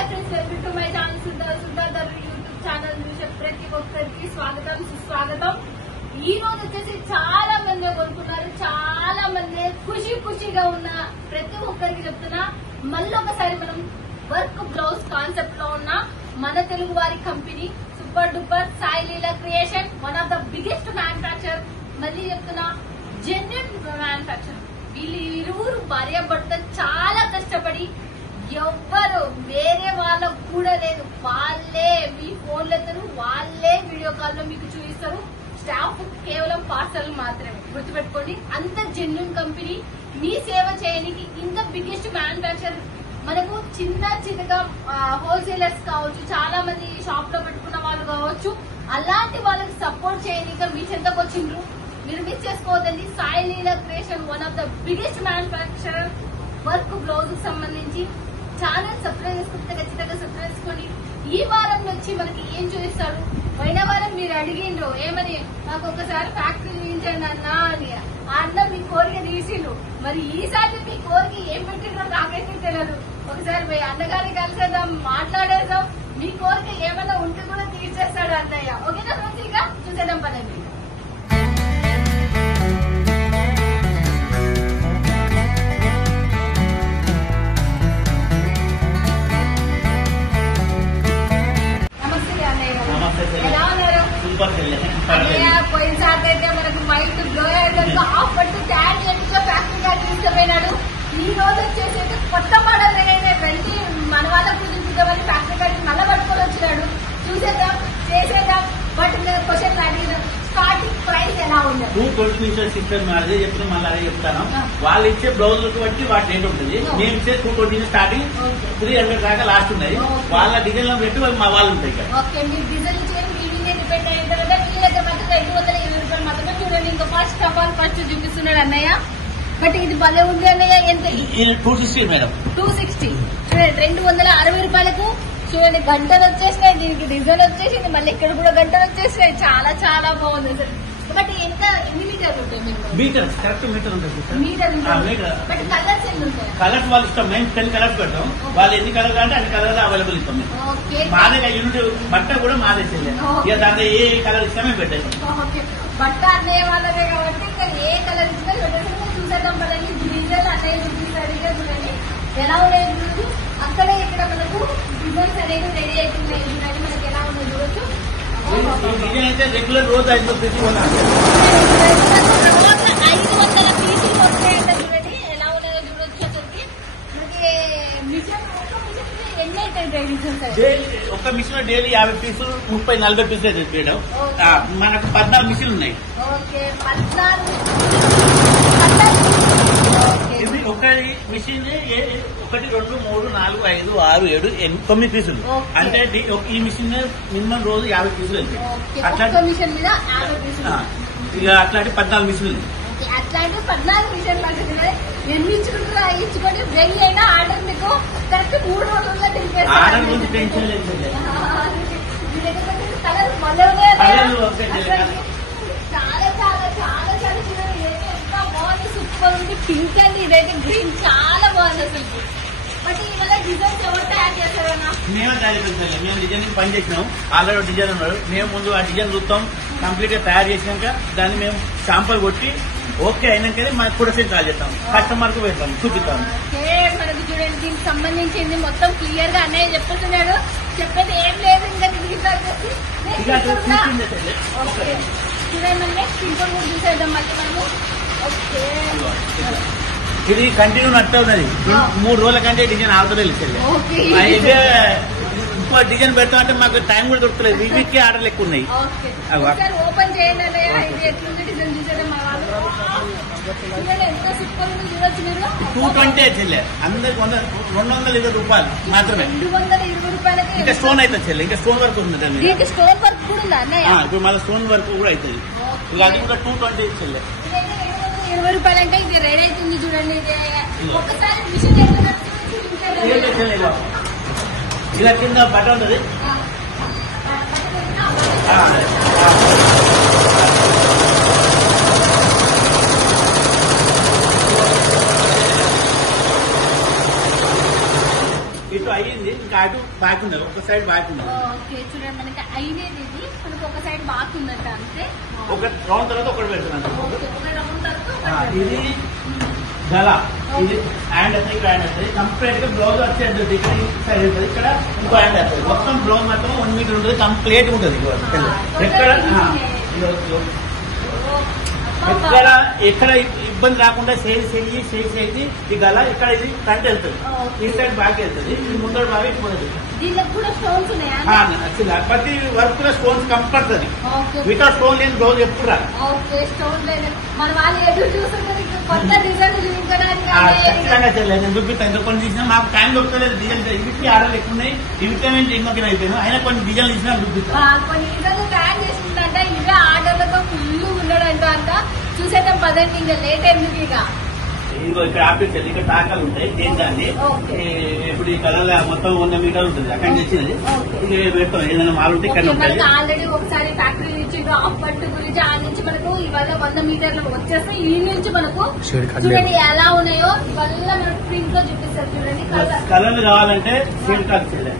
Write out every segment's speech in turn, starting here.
Hi friends, welcome to my channel Sundar YouTube channel చూసే ప్రతి ఒక్కరికి స్వాగతం సుస్వాగతం. ఈ రోజు వచ్చేసి చాలా మంది కొనుక్కున్నారు, చాలా మంది ఖుషిగా ఉన్న ప్రతి ఒక్కరికి చెప్తున్నా, మళ్ళీ ఒకసారి మనం వర్క్ బ్లౌజ్ కాన్సెప్ట్ లో ఉన్న మన తెలుగు వారి company super duper Sai Leela creation, one of the biggest manufacture. మళ్ళీ చెప్తున్నా, జెన్యూన్ మ్యానుఫ్యాక్చర్. వీళ్ళు ఇరువురు భార్యాభర్త చాలా కష్టపడి, ఎవ్వరు వేరే వాళ్ళకు కూడా లేదు, వాళ్ళే మీ ఫోన్లతో వాళ్ళే వీడియో కాల్ లో మీకు చూపిస్తారు. స్టాఫ్ కేవలం పార్సల్ మాత్రమే. గుర్తుపెట్టుకోండి, అంత జెన్యూన్ కంపెనీ. మీ సేవ చేయడానికి ఇంత బిగ్గెస్ట్ మ్యానుఫ్యాక్చర్. మనకు చిన్నగా హోల్సేలర్స్ కావచ్చు, చాలా మంది షాప్ లో పెట్టుకున్న వాళ్ళు కావచ్చు, అలాంటి వాళ్ళకి సపోర్ట్ చేయడానికి మీ చెంతకు వచ్చిండ్రు. మీరు మిస్ చేసుకోవద్దండి. Sai Leela creation, one of the biggest manufacturer work blouse కి సంబంధించి. ఛానల్ సబ్స్క్రైబ్ చేసుకుంటే ఖచ్చితంగా సబ్స్క్రైబ్ చేసుకోండి. ఈ వారం వచ్చి మనకి ఏం చూపిస్తారు? పోయిన వారం మీరు అడిగిండ్రు ఏమని, నాకు ఒకసారి ఫ్యాక్టరీ చూపించండి అన్నా అని. ఆ అన్న మీ కోరిక తీసిండు. మరి ఈసారి మీ కోరిక ఏం పెట్టిండ్రో నాకైతే తెలియదు. ఒకసారి పోయి అన్నగారిని కలిసేద్దాం, మాట్లాడేద్దాం. మీ కోరిక ఏమైనా ఉంటే కూడా తీర్చేస్తాడు అన్నయ్య. ఓకేనా ఫ్రెండ్స్, ఇక చూసేద్దాం పదండి. పోయినసారి అయితే మనకు మైండ్ బ్లో అయ్యేందుకు ఆఫ్ పట్టు ట్యాడ్ చేతితో ఫ్యాక్టరీ గారు తీసుకుపోయినాడు. ఈ రోజు వచ్చేసి కొత్త మోడల్ రండి మన వాళ్ళకు చూపించుకోమని ఫ్యాక్టరీ గారికి మళ్ళీ పట్టుకొని వచ్చినాడు. చూసేద్దాం, చేసేద్దాం. బట్ నేను క్వశ్చన్ అడిగినాం, స్టార్టింగ్ ప్రైస్ ఎలా ఉంది? 220 నుంచి 600 అదే చెప్తున్నా, మళ్ళీ అదే చెప్తాను. వాళ్ళు ఇచ్చే బ్లౌజ్ బట్టి వాటి రేట్ ఉంటుంది. మేము ఇచ్చే 220 స్టార్టింగ్ 300 దాకా లాస్ట్ ఉన్నాయి. వాళ్ళ డిజైన్ లో పెట్టి వాళ్ళు ఉంటాయి. ఓకే, మీరు డిజైన్ డిపెండ్ అయిన తర్వాత మీ దగ్గర మాత్రం 220 రూపాయలు మాత్రమే. చూడండి, ఇంకా ఫస్ట్ ఆఫ్ ఆల్ ఫస్ట్ చూపిస్తున్నాడు అన్నయ్య. బట్ ఇది భలే ఉంది అన్నయ్య. ఎంత? 260 మేడం. 260. చూడండి, 260 రూపాయలకు. చూడండి, గంటలు వచ్చేసినాయి, దీనికి డిజైన్ వచ్చేసింది, మళ్ళీ ఇక్కడ కూడా గంటలు వచ్చేసినాయి. చాలా చాలా బాగుంది అసలు. బట్ ఎంత, ఎన్ని మీటర్లు ఉంటాయి మీకు? మీటర్, కరెక్ట్ మీటర్ ఉంటుంది. మీటర్ బట్ కలర్స్ ఎన్ని ఉంటాయి? కలర్స్ వాళ్ళు ఇష్టం. మేము 10 కలర్స్ పెడతాం. వాళ్ళు ఎన్ని కలర్ అంటే అన్ని కలర్ అవైలబుల్ ఇస్తాం. మాదే యూనిట్ బట్ట కూడా మాదే చెల్లి. ఇక దాంట్లో ఏ కలర్ ఇస్తామే పెట్టేస్తాం. బట్ట అనే వాళ్ళదే కాబట్టి ఇంకా ఏ కలర్ ఇచ్చినా పెట్టేసి చూసేద్దాం పదండి. డిజైన్ అనే చూపిస్తాడు. చూడండి ఎలా ఉన్నాయి చూడొచ్చు. అక్కడే ఇక్కడ మనకు డిజైన్స్ అనేది రెడీ అవుతున్నాయి. చూడండి మనకి ఎలా ఉన్నాయి చూడొచ్చు. డిజైన్ అయితే రెగ్యులర్ రోజు 500 పీసులు ఉన్నాయి. 500 పీసులు వస్తాయంటే చూడండి ఎలా ఉన్నాయో చూడొచ్చు. అసలుకి మనకి మిషన్ ఎన్ని అవుతాయి డిజైన్స్? ఒక మిషన్ డైలీ 50 పీసులు 30-40 పీసులు తెచ్చేయడం. మనకు 14 మిషన్లు ఉన్నాయి. ఓకే, 14. ఇది ఒక మిషన్ 1, 2, 3, 4, 5, 6, 7, 8, 9 పీసులు. అంటే ఈ మిషన్ మినిమం రోజు 50 పీసులు వెళ్తాయి. ఇక అట్లాంటి 14 మిషన్లు. అట్లాంటి 14 మిషన్లు అంటే ఎన్ని ఇచ్చుకొని వెయ్యి అయినా ఆర్డర్ మీకు కరెక్ట్ 3 రోజుల్లో ఆర్డర్ గురించి టెన్షన్ లేదు. కలర్ చాలా చాలా చాలా చాలా చూడండి, ఎంత బాగుంది, సూపర్ ఉంది. పింక్ అండ్ ఇదైతే గ్రీన్, చాలా బాగుంది అసలు. బట్ ఇవాళ డిజైన్స్ ఎవరు తయారు చేస్తారన్నా? మేమే తయారు చేస్తాం. మేము డిజైనింగ్ పని చేసినాం. ఆల్రెడీ డిజైన్ ఉన్నాడు. మేము ముందు ఆ డిజైన్ చూస్తాం. కంప్లీట్ గా తయారు చేసినాక దాన్ని మేము శాంపుల్ కొట్టి ఓకే అయినాకనే మాకు ప్రొడక్షన్ కాల్ చేస్తాం. కస్టమర్ కు పెడతాం, చూపిస్తాం. మనకు చూడండి, దీనికి సంబంధించింది మొత్తం క్లియర్ గా అన్నయ్య చెప్తున్నాడు. చెప్పేది ఏం లేదు. ఇంకా చూడండి, సింపుల్ గా చూసేద్దాం మళ్ళీ మనము. ఓకే, ఇది కంటిన్యూ నడుతూ ఉన్నది. 3 రోజుల కంటే డిజైన్ ఆగుతలేదు. అయితే ఇంకో డిజైన్ పెడతాం అంటే మాకు టైం కూడా దొరుకుతలేదు. ఈ వీక్ ఆర్డర్లు ఎక్కువ ఉన్నాయి. ఓపెన్ చేయండి ఎట్లుంది డిజైన్ చూసేద్దాం. మా వాళ్ళు ఎంత సూపర్ ఉంది చూడొచ్చు మీరు. 220 చెల్లె, అందరికి 220 రూపాయలు మాత్రమే. 220 రూపాయలకి ఇంకా స్టోన్ అవుతుంది చెల్లె. ఇంకా స్టోన్ వర్క్ ఉంది. దీనికి స్టోన్ వర్క్ కూడా ఉందా అన్నయ్య? ఇప్పుడు మళ్ళీ స్టోన్ వర్క్ కూడా అవుతుంది. ఇక అది కూడా 220 చెల్లె. 20 రూపాయలు అంటే ఇది రెడీ అవుతుంది. చూడండి, ఒకసారి మిషన్ ఇలా కింద బట్ట ఉంటుంది. ఇటు అయ్యింది, ఇంకా అటు బాకి ఉన్నది, ఒక సైడ్ బాకి ఉన్నది. ఓకే చూడండి మనకి అయినది ఇది మనకి ఒక సైడ్ బాక్ ఉందంట అంతే. ఒక రౌండ్ తర్వాత ఒకటి పెడుతున్నాను. ఓకే, ఒక రౌండ్ తర్వాత ఇది గల, ఇది హ్యాండ్ వస్తుంది, ఇక్కడ హ్యాండ్ వస్తుంది. కంప్లీట్ గా బ్లౌజ్ వచ్చేది ఇక్కడ సైడ్ ఉంటుంది, ఇక్కడ ఇంకో హ్యాండ్ వస్తుంది. మొత్తం బ్లౌజ్ మాత్రం 1 మీటర్ ఉంటుంది, కంప్లీట్ ఉంటుంది. ఎక్కడ ఎక్కడ ఎక్కడ ఇబ్బంది రాకుండా సేల్ చేసి ఈ గల ఇక్కడ ఇది ఫ్రంట్ వెళ్తుంది, ఈ సైడ్ బ్యాక్ వెళ్తుంది, ఇది ముందర బాగా ఇచ్చిపోతుంది. దీనికి కూడా స్టోన్స్ ఉన్నాయా? ప్రతి వర్క్ లో స్టోన్స్ కంపల్సరీ, వితౌట్ స్టోన్ లేని బ్లౌజ్ ఎప్పుడు రాదు. ఓకే, స్టోన్ లేదు. మన వాళ్ళు ఎదురు చూస్తున్నారు కొత్త డిజైన్ చూపించడానికి. ఖచ్చితంగా చేయలేదు, నేను చూపిస్తాను. కొన్ని తీసినా మాకు టైం దొరకలేదు. డిజైన్ ఇవికి ఆర్డర్లు ఎక్కువ ఉన్నాయి, ఇవికేమైంది ఇమ్మకి అయిపోయాను. అయినా కొన్ని డిజైన్లు ఇచ్చినా చూపిస్తాను. కొన్ని డిజైన్లు తయారు చేసిందంట, ఇవే ఆర్డర్లతో ఫుల్ ఉన్నాడంట అంట. చూసేద్దాం పదండి, ఇంకా లేట్ ఎందుకు ఇక. ఇంకో ఇక్కడ ఆఫీస్ ఇక్కడ టాకాలు ఉంటాయి చేయించాలి. ఇప్పుడు ఈ కలర్ మొత్తం 100 మీటర్లు ఉంటుంది, అక్కడ తెచ్చినది ఇది పెడతాం. ఏదైనా మాల్ ఉంటే ఇక్కడ మనకి ఆల్రెడీ ఒకసారి ఫ్యాక్టరీ ఇచ్చిండ్రు ఆఫ్ పట్టు గురించి. ఆ నుంచి మనకు ఇవాళ 100 మీటర్లు వచ్చేస్తే ఈ నుంచి మనకు చూడండి ఎలా ఉన్నాయో ఇవల్ల మనకు ప్రింట్ లో చూపిస్తారు. చూడండి కలర్ కావాలంటే షేడ్ కలర్ చేయలేదు,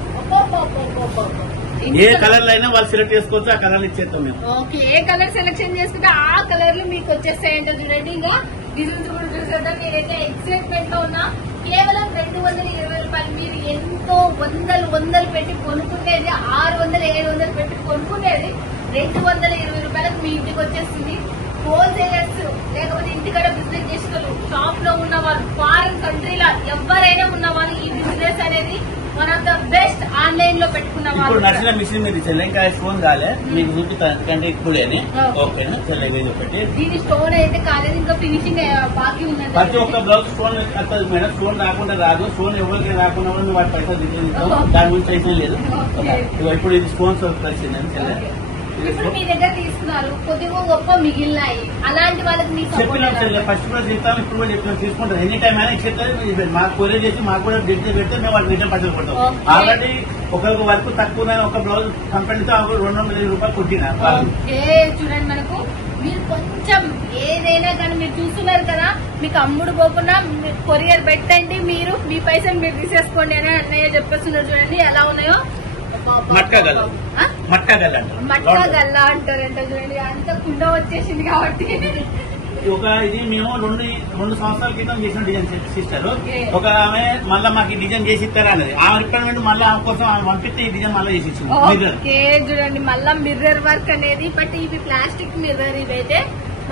ఏ కలర్ అయినా వాళ్ళు సెలెక్ట్ చేసుకోవచ్చు, ఆ కలర్ ఇచ్చేస్తాం మేము. ఓకే, ఏ కలర్ సెలెక్షన్ చేసుకుంటే ఆ కలర్లు మీకు వచ్చేస్తాయంటే చూడండి. ఇంకా డిజైన్స్ కూడా చూసేద్దాం. నేనైతే ఎక్సైట్మెంట్ లో ఉన్నా. కేవలం 220 రూపాయలు. మీరు ఎంతో వందలు పెట్టి కొనుక్కునేది 600, 700 పెట్టి కొనుక్కునేది 220 రూపాయలకు మీ ఇంటికి వచ్చేస్తుంది. హోల్సేలర్స్ లేకపోతే ఇంటికడ బిజినెస్ చేసేవాళ్ళు, షాప్ లో ఉన్న వాళ్ళు, ఫారెన్ కంట్రీలో ఎవరైనా ఉన్న వాళ్ళు ఈ బిజినెస్ అనేది one of the best. Online లో పెట్టుకున్న వాళ్ళు ఇప్పుడు నచ్చిన మిషన్ మీరు చెల్లె ఇంకా స్టోన్ కాలే మీకు చూపిస్తాను, ఎందుకంటే ఇప్పుడే ఓకేనా చెల్లె ఒకటి. దీని స్టోన్ అయితే కాలేదు, ఇంకా ఫినిషింగ్ బాకీ ఉన్నది. ప్రతి ఒక్క బ్లౌజ్ స్టోన్ వస్తుంది మేడం, స్టోన్ రాకుండా రాదు. స్టోన్ ఎవరికి రాకుండా కూడా వాటి పైసలు తీసుకుంటాం, దాని గురించి అయితే లేదు. ఇప్పుడు ఇది స్టోన్స్ వచ్చిందని చెల్లె. ఇప్పుడు మీ దగ్గర తీసుకున్నారు, కొద్దిగా గొప్ప మిగిలినాయి, అలాంటి వాళ్ళకి మీకు చెప్పిన ఫస్ట్ కూడా చెప్తాం, ఇప్పుడు కూడా చెప్తాం, తీసుకుంటాం. ఎనీ టైం అయినా చెప్తే మాకు కొరియర్ చేసి మాకు కూడా డిజిటల్ పెడితే మేము వాళ్ళకి రిటర్న్ పైసలు కొడతాం. ఆల్రెడీ ఒకరికి వర్క్ తక్కువ ఒక బ్లౌజ్ కంపెనీతో 200 రూపాయలు కొట్టిన. చూడండి మనకు మీరు కొంచెం ఏదైనా కానీ మీరు చూస్తున్నారు కదా, మీకు అమ్ముడు పోకుండా కొరియర్ పెట్టండి, మీరు మీ పైసలు మీరు తీసేసుకోండి అని అన్నయ్య చెప్పేస్తున్నారు. చూడండి ఎలా ఉన్నాయో. మట్కా గల్ల అంటారంట. చూడండి అంత కుండ వచ్చేసింది కాబట్టి. ఇది మేము 2 సంవత్సరాల క్రితం చేసిన డిజైన్ సిస్టర్. ఒక ఆమె మళ్ళీ మాకు డిజైన్ చేసి ఇస్తారా అనేది ఆ రిక్వైర్మెంట్ మళ్ళీ ఆమె కోసం ఆమె పంపిస్తే ఈ డిజైన్ మళ్ళీ చేసి ఓకే చూడండి మళ్ళా మిర్రర్ వర్క్ అనేది. బట్ ఇవి ప్లాస్టిక్ మిర్రర్, ఇవైతే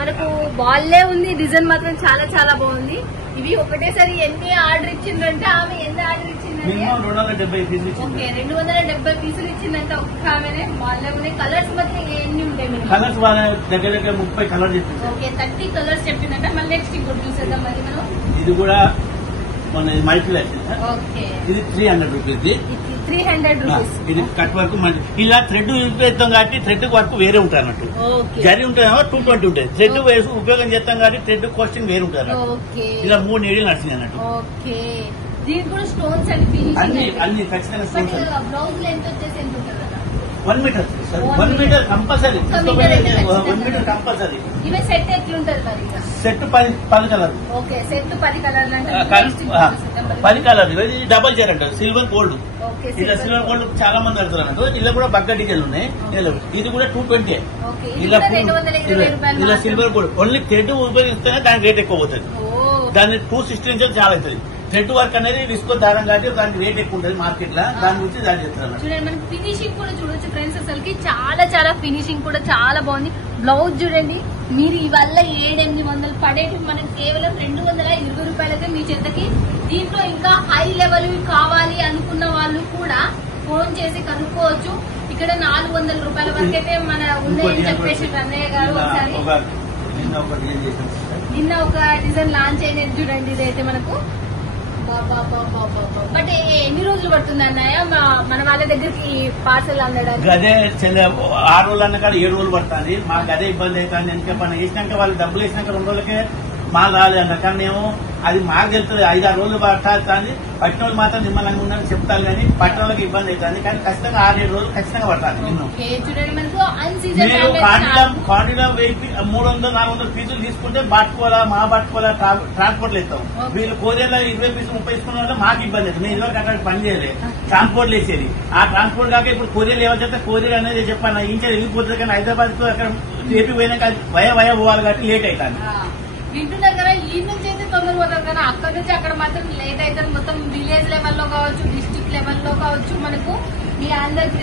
మనకు బాల్లే ఉంది. డిజైన్ మాత్రం చాలా చాలా బాగుంది. ఇవి ఒకటేసారి ఎన్ని ఆర్డర్ ఇచ్చిందంటే ఆమె ఎన్ని ఆర్డర్ ఇచ్చిందంటే 270 పీసులు. ఓకే 270 పీసులు ఇచ్చిందంటే ఒక్క ఆమెనే. బాల్లే ఉన్నాయి. కలర్స్ మాత్రం ఎన్ని ఉంటాయి? కలర్స్ వాళ్ళ దగ్గర 30 కలర్ చెప్పింది. ఓకే 30 కలర్స్ చెప్పిందంటే మళ్ళీ నెక్స్ట్ ఇంకోటి చూసేద్దాం. మళ్ళీ మనం ఇది కూడా మన మల్టీ ఓకే ఇది 300 రూపీస్. 300 రూపీస్. ఇది కట్ వర్క్ ఇలా థ్రెడ్ ఉపయోగిస్తాం కాబట్టి థ్రెడ్ వర్క్ వేరే ఉంటాయి అన్నట్టు. జరి ఉంటాయి 220 ఉంటాయి. థ్రెడ్ ఉపయోగం చేస్తాం కాబట్టి థ్రెడ్ కాస్టింగ్ వేరే ఉంటుంది అన్నట్టు. ఇలా 3 నీడలు నడిచింది అన్నట్టు. ఓకే దీనికి కూడా స్టోన్స్ అండ్ అన్ని ఖచ్చితంగా స్టోన్స్. బ్లౌజ్ లెంత్ వచ్చేసి ఎంత ఉంటుంది? 1 metre 1 metre compulsory. 1 metre compulsory. ఇవే సెట్ ఎట్లుంటది మరి? Set 10 colour. ఓకే సెట్ 10 కలర్లు అంటే 10 కలర్. ఇది డబల్ జెర్ అంటారు, సిల్వర్ గోల్డ్. ఇలా సిల్వర్ గోల్డ్ చాలా మంది అడుగుతారు అన్నట్టు. ఇలా కూడా బగ్గ డిజైన్లు ఉన్నాయి. ఇది కూడా 220. ఇలా సిల్వర్ గోల్డ్ ఓన్లీ థ్రెడ్ ఉపయోగిస్తేనే దానికి రేట్ ఎక్కువ పోతుంది. దాన్ని 260 నుంచి చాలా అవుతుంది. థ్రెడ్ వర్క్ అనేది రిస్క్ దారం కాబట్టి దానికి రేట్ ఎక్కువ ఉంటుంది మార్కెట్ లో. దాని గురించి దాడి చేస్తున్నారు. చూడండి మనకి ఫినిషింగ్ కూడా చూడొచ్చు ఫ్రెండ్స్. అసలుకి చాలా చాలా ఫినిషింగ్ కూడా చాలా బాగుంది. బ్లౌజ్ చూడండి మీరు ఇవల్ల 700-800 పడేటి మనకి కేవలం 220 రూపాయలకే మీ చెత్తకి. దీంట్లో ఇంకా హై లెవెల్ కావాలి అనుకున్న వాళ్ళు కూడా ఫోన్ చేసి కనుక్కోవచ్చు. ఇక్కడ 400 రూపాయల వరకు అయితే మన ఉన్నాయని చెప్పేసి అన్నయ్య గారు ఒకసారి నిన్న ఒక డిజైన్ లాంచ్ అయినది చూడండి. ఇదైతే మనకు బట్ ఎన్ని రోజులు పడుతుంది అన్నయ్య మన వాళ్ళ దగ్గరికి పార్సల్ అందడానికి? అదే 6 రోజులు అన్న కాడ 7 రోజులు పడుతుంది. మాకు అదే ఇబ్బంది అవుతుంది. ఎందుకంటే మనం వేసినాక వాళ్ళు డబ్బులు వేసినాక 2 రోజులకే మాకు రాలేదంట. కానీ మేము అది మాకు తెలుస్తుంది 5-6 రోజులు పట్టాలి. పట్టిన వాళ్ళు మాత్రం నిమ్మలంగా ఉందని చెప్తాను, కానీ పట్టిన వాళ్ళకి ఇబ్బంది అవుతుంది. కానీ ఖచ్చితంగా 6-7 రోజులు ఖచ్చితంగా పట్టాలి. నిన్ను చూడండి మనకు అన్సీజన్ మీరు క్వాంటిటీ 300-400 పీసులు తీసుకుంటే పట్టుకోవాలా, మా పట్టుకోవాలా, ట్రాన్స్పోర్ట్ లో ఇస్తాం. వీళ్ళు కోరియర్లో 20 పీసులు 30 తీసుకున్న వల్ల మాకు ఇబ్బంది అవుతుంది. మేము ఇదివరకు అక్కడ పని చేయలేదు, ట్రాన్స్పోర్ట్ వేసేది. ఆ ట్రాన్స్పోర్ట్ కాక ఇప్పుడు కొరియర్ ఏమో చెప్తే కొరియర్ అనేది చెప్పాను ఇంచే వెళ్ళిపోతుంది. కానీ హైదరాబాద్ కు అక్కడ ఏపీ పోయినాక వయ పోవాలి కాబట్టి లేట్ అవుతాను. వింటున్నారు కదా, ఈ నుంచి అయితే తొందర పోతారు కానీ అక్కడ నుంచి అక్కడ మాత్రం లేట్ అవుతారు. మొత్తం విలేజ్ లెవెల్లో కావచ్చు, డిస్ట్రిక్ట్ లెవెల్లో కావచ్చు, మనకు మీ అందరికి